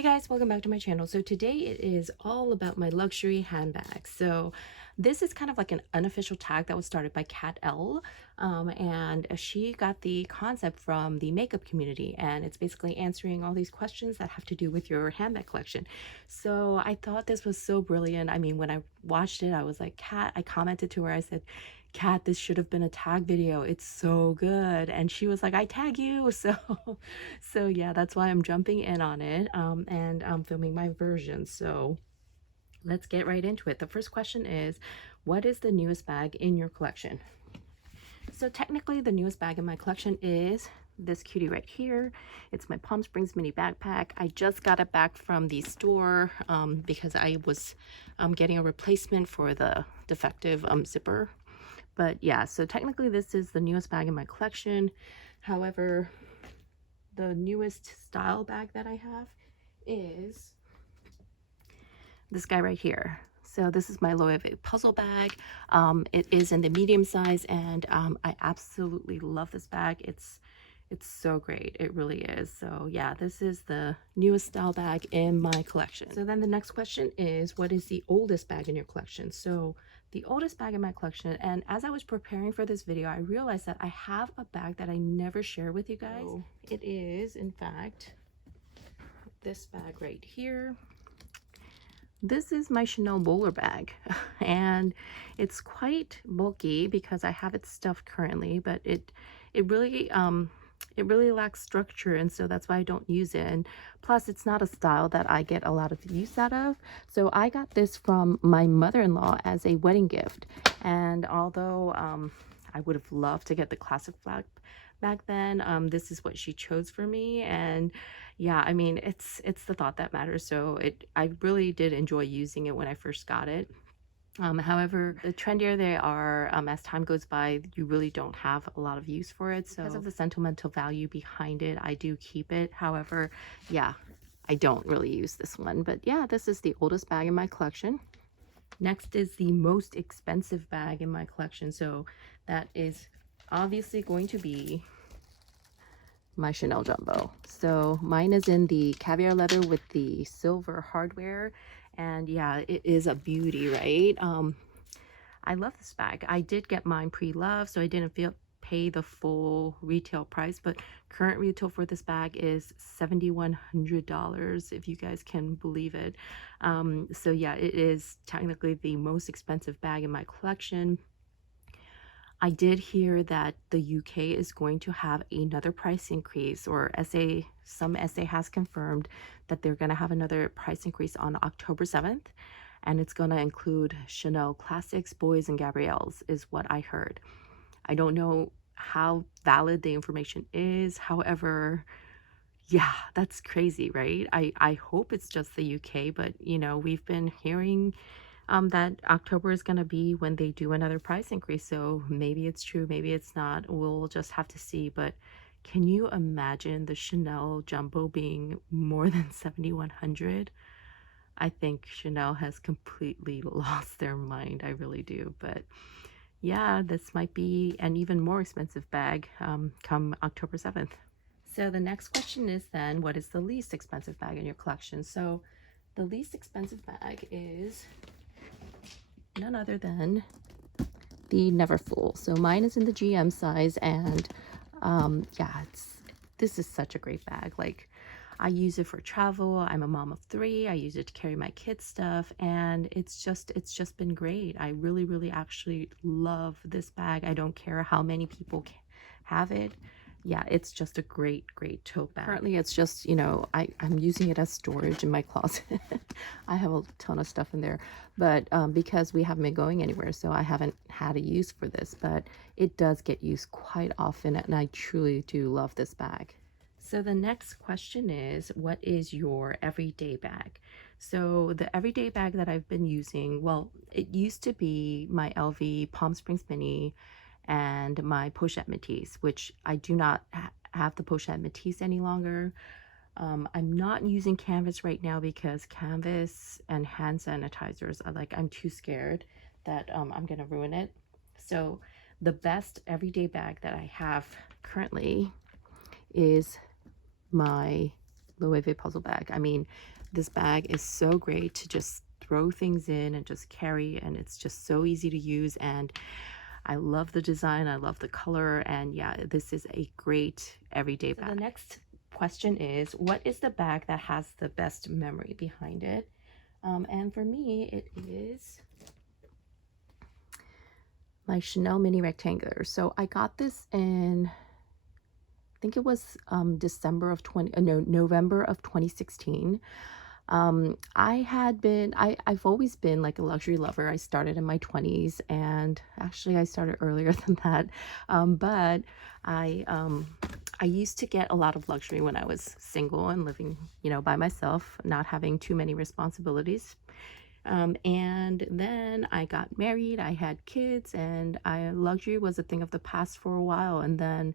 Hi guys, welcome back to my channel. So today it is all about my luxury handbags. So this is kind of like an unofficial tag that was started by Kat L. And she got the concept from the makeup community, and it's basically answering all these questions that have to do with your handbag collection. So I thought this was so brilliant. I mean, when I watched it, I was like, Kat, I commented to her, I said, Kat, this should have been a tag video. It's so good. And she was like, I tag you. So yeah, that's why I'm jumping in on it, and I'm filming my version. So let's get right into it. The first question is, what is the newest bag in your collection? So technically the newest bag in my collection is this cutie right here. It's my Palm Springs mini backpack. I just got it back from the store because I was getting a replacement for the defective zipper. But yeah, so technically this is the newest bag in my collection. However, the newest style bag that I have is this guy right here. So this is my Loewe puzzle bag. It is in the medium size, and I absolutely love this bag. It's so great. It really is. So yeah, this is the newest style bag in my collection. So then the next question is, what is the oldest bag in your collection? So the oldest bag in my collection, and as I was preparing for this video, I realized that I have a bag that I never share with you guys. So it is, in fact, this bag right here. This is my Chanel bowler bag, and it's quite bulky because I have it stuffed currently, but it really lacks structure, and so that's why I don't use it. And plus, it's not a style that I get a lot of use out of. So I got this from my mother-in-law as a wedding gift, and although I would have loved to get the classic bag back then, this is what she chose for me. And yeah, I mean, it's the thought that matters. So I really did enjoy using it when I first got it. However, the trendier they are, as time goes by, you really don't have a lot of use for it. So because of the sentimental value behind it, I do keep it. However, yeah, I don't really use this one. But yeah, this is the oldest bag in my collection. Next is the most expensive bag in my collection. So that is obviously going to be my Chanel Jumbo. So mine is in the caviar leather with the silver hardware, and yeah, it is a beauty, right? I love this bag. I did get mine pre-loved, so I didn't pay the full retail price, but current retail for this bag is $7,100, if you guys can believe it. So yeah, it is technically the most expensive bag in my collection. I did hear that the UK is going to have another price increase, or some SA has confirmed that they're going to have another price increase on October 7th, and it's going to include Chanel Classics, Boys, and Gabrielle's, is what I heard. I don't know how valid the information is. However, yeah, that's crazy, right? I hope it's just the UK, but you know, we've been hearing that October is going to be when they do another price increase. So maybe it's true, maybe it's not. We'll just have to see. But can you imagine the Chanel Jumbo being more than 7,100? I think Chanel has completely lost their mind. I really do. But yeah, this might be an even more expensive bag come October 7th. So the next question is then, what is the least expensive bag in your collection? So the least expensive bag is none other than the Neverfull. So mine is in the GM size, and yeah, this is such a great bag. Like, I use it for travel. I'm a mom of 3. I use it to carry my kids stuff, and it's just been great. I really actually love this bag. I don't care how many people have it. Yeah, it's just a great tote bag. Currently it's just, you know, I'm using it as storage in my closet. I have a ton of stuff in there, but because we haven't been going anywhere, so I haven't had a use for this, but it does get used quite often, and I truly do love this bag. So the next question is, what is your everyday bag? So the everyday bag that I've been using, well, it used to be my LV Palm Springs Mini and my Pochette Métis, which I do not have the Pochette Métis any longer. I'm not using Canvas right now because Canvas and hand sanitizers are like, I'm too scared that I'm gonna ruin it. So the best everyday bag that I have currently is my Loewe puzzle bag. I mean, this bag is so great to just throw things in and just carry, and it's just so easy to use, and I love the design, I love the color, and yeah, this is a great everyday bag. So the next question is, what is the bag that has the best memory behind it? And for me, it is my Chanel mini rectangular. So I got this in, I think it was November of 2016. I've always been like a luxury lover. I started in my 20s, and actually I started earlier than that. But I used to get a lot of luxury when I was single and living, by myself, not having too many responsibilities. And then I got married, I had kids, and luxury was a thing of the past for a while. And then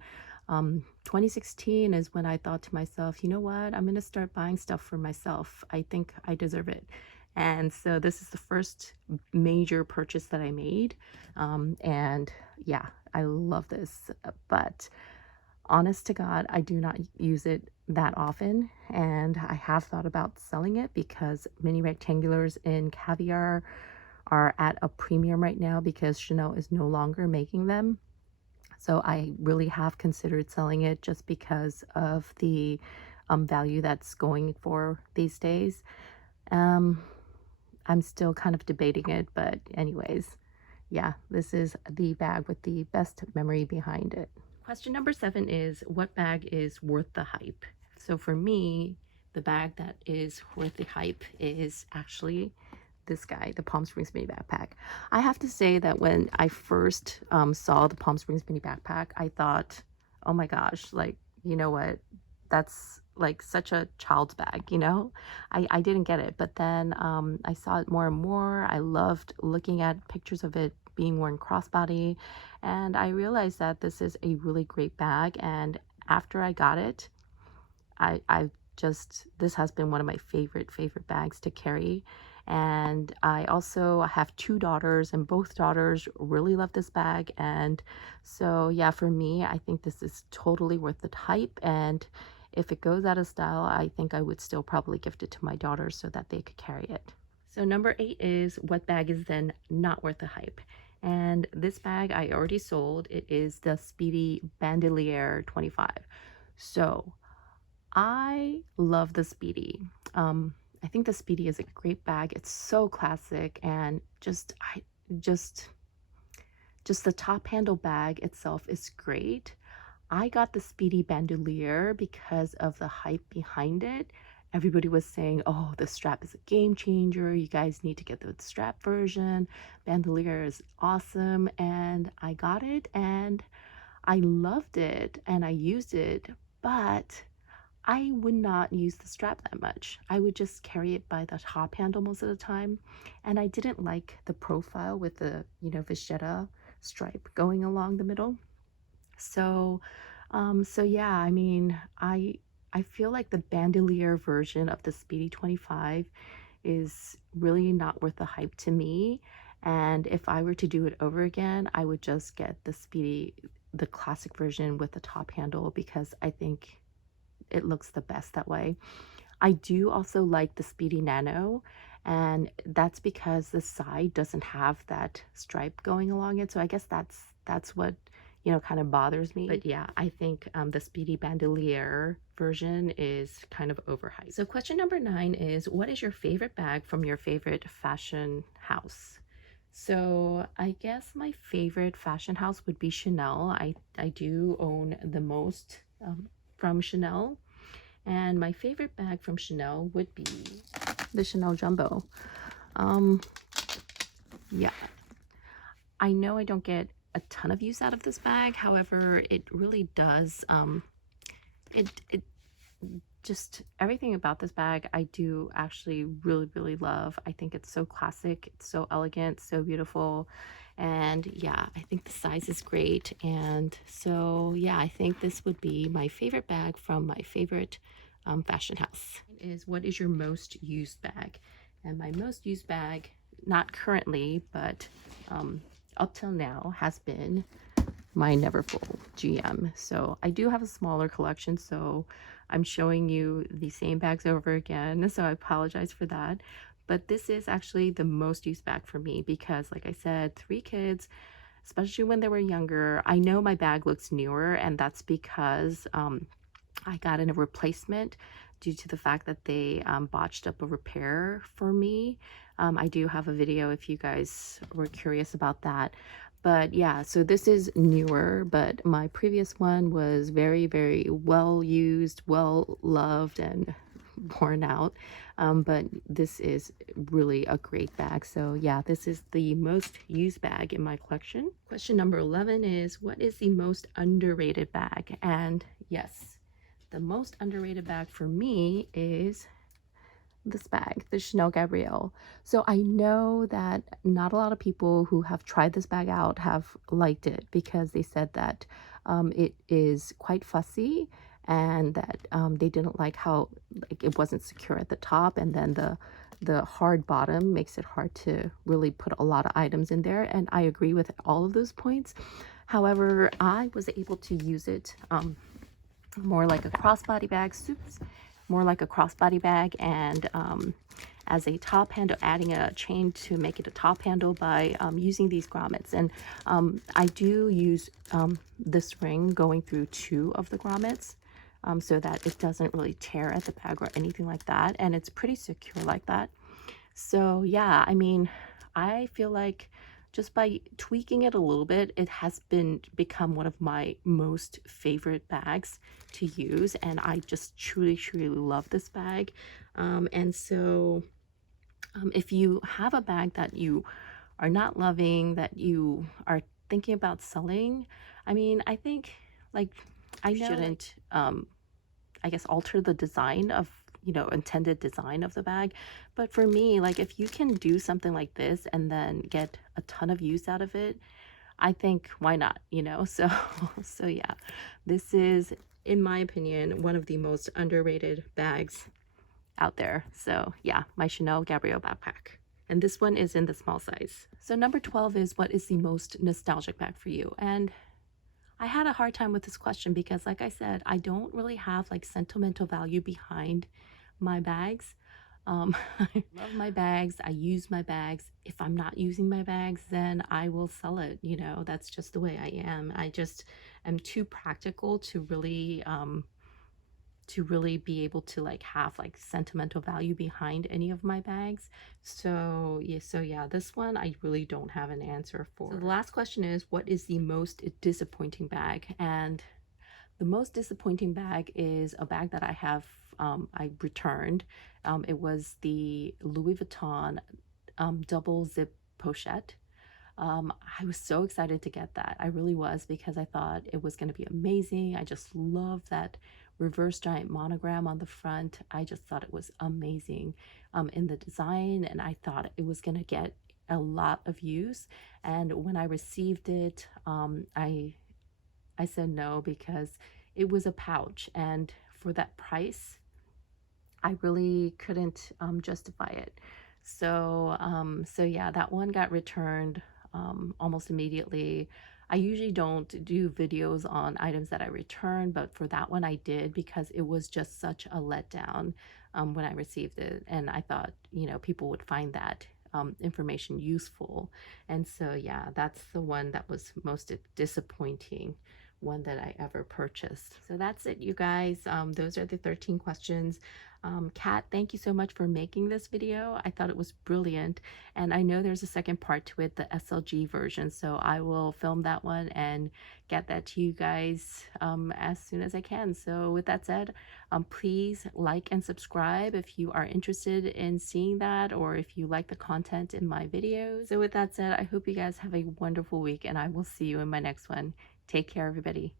2016 is when I thought to myself, you know what, I'm going to start buying stuff for myself. I think I deserve it. And so this is the first major purchase that I made. And yeah, I love this. But honest to God, I do not use it that often, and I have thought about selling it because mini rectangulars in caviar are at a premium right now because Chanel is no longer making them. So I really have considered selling it just because of the value that's going for these days. I'm still kind of debating it, but anyways, yeah, this is the bag with the best memory behind it. Question number 7 is, what bag is worth the hype? So for me, the bag that is worth the hype is actually this guy, the Palm Springs mini backpack. I have to say that when I first saw the Palm Springs mini backpack, I thought, oh my gosh, like, you know what? That's like such a child's bag, I didn't get it. But then I saw it more and more. I loved looking at pictures of it being worn crossbody, and I realized that this is a really great bag. And after I got it, this has been one of my favorite bags to carry. And I also have 2 daughters, and both daughters really love this bag. And so yeah, for me, I think this is totally worth the hype. And if it goes out of style, I think I would still probably gift it to my daughters so that they could carry it. So number 8 is, what bag is then not worth the hype? And this bag I already sold. It is the Speedy Bandolier 25. So I love the Speedy. I think the Speedy is a great bag. It's so classic, and just the top handle bag itself is great. I got the Speedy Bandolier because of the hype behind it. Everybody was saying, oh, the strap is a game changer. You guys need to get the strap version. Bandolier is awesome. And I got it, and I loved it, and I used it, but I would not use the strap that much. I would just carry it by the top handle most of the time. And I didn't like the profile with the, vachetta stripe going along the middle. So, so yeah, I mean, I feel like the bandolier version of the Speedy 25 is really not worth the hype to me. And if I were to do it over again, I would just get the Speedy, the classic version with the top handle, because I think it looks the best that way. I do also like the Speedy Nano, and that's because the side doesn't have that stripe going along it. So I guess that's what kind of bothers me. But yeah, I think the Speedy Bandolier version is kind of overhyped. So question number 9 is, what is your favorite bag from your favorite fashion house? So I guess my favorite fashion house would be Chanel. I do own the most from Chanel, and my favorite bag from Chanel would be the Chanel Jumbo. Yeah, I know I don't get a ton of use out of this bag. However, it really does. It just everything about this bag I do actually really love. I think it's so classic, it's so elegant, so beautiful. And yeah, I think the size is great. And so yeah, I think this would be my favorite bag from my favorite fashion house. What is your most used bag? And my most used bag, not currently, but up till now, has been my Neverfull GM. So I do have a smaller collection, so I'm showing you the same bags over again, so I apologize for that. But this is actually the most used bag for me because, like I said, 3 kids, especially when they were younger. I know my bag looks newer, and that's because I got in a replacement due to the fact that they botched up a repair for me. I do have a video if you guys were curious about that. But yeah, so this is newer, but my previous one was very, very well used, well loved, and worn out. But this is really a great bag. So yeah, this is the most used bag in my collection. Question number 11 is, what is the most underrated bag? And yes, the most underrated bag for me is this bag, the Chanel Gabrielle. So I know that not a lot of people who have tried this bag out have liked it because they said that it is quite fussy, and that they didn't like how, like, it wasn't secure at the top, and then the hard bottom makes it hard to really put a lot of items in there. And I agree with all of those points. However, I was able to use it more like a crossbody bag, more like a crossbody bag, and as a top handle, adding a chain to make it a top handle by using these grommets. And I do use this ring going through 2 of the grommets, so that it doesn't really tear at the bag or anything like that, and it's pretty secure like that. So yeah, I mean, I feel like just by tweaking it a little bit, it has become one of my most favorite bags to use, and I just truly, truly love this bag. And so if you have a bag that you are not loving, that you are thinking about selling, I mean, I think, like, I know, shouldn't I guess alter the design of, intended design of the bag. But for me, like, if you can do something like this and then get a ton of use out of it, I think why not, so so yeah, this is, in my opinion, one of the most underrated bags out there. So yeah, my Chanel Gabrielle backpack. And this one is in the small size. So number 12 is, what is the most nostalgic bag for you? And I had a hard time with this question because, like I said, I don't really have like sentimental value behind my bags. I love my bags. I use my bags. If I'm not using my bags, then I will sell it. That's just the way I am. I just am too practical to really be able to like have like sentimental value behind any of my bags. So yeah, this one I really don't have an answer for. So the last question is, what is the most disappointing bag? And the most disappointing bag is a bag that I returned. It was the Louis Vuitton double zip pochette. I was so excited to get that. I really was, because I thought it was going to be amazing. I just love that reverse giant monogram on the front. I just thought it was amazing in the design, and I thought it was going to get a lot of use. And when I received it, I said no, because it was a pouch, and for that price, I really couldn't justify it. So yeah, that one got returned almost immediately. I usually don't do videos on items that I return, but for that one I did, because it was just such a letdown when I received it, and I thought, people would find that information useful. And so yeah, that's the one that was most disappointing one that I ever purchased. So that's it, you guys. Those are the 13 questions. Kat, thank you so much for making this video. I thought it was brilliant, and I know there's a second part to it, the SLG version, so I will film that one and get that to you guys as soon as I can. So with that said, please like and subscribe if you are interested in seeing that, or if you like the content in my videos. So with that said, I hope you guys have a wonderful week, and I will see you in my next one. Take care, everybody.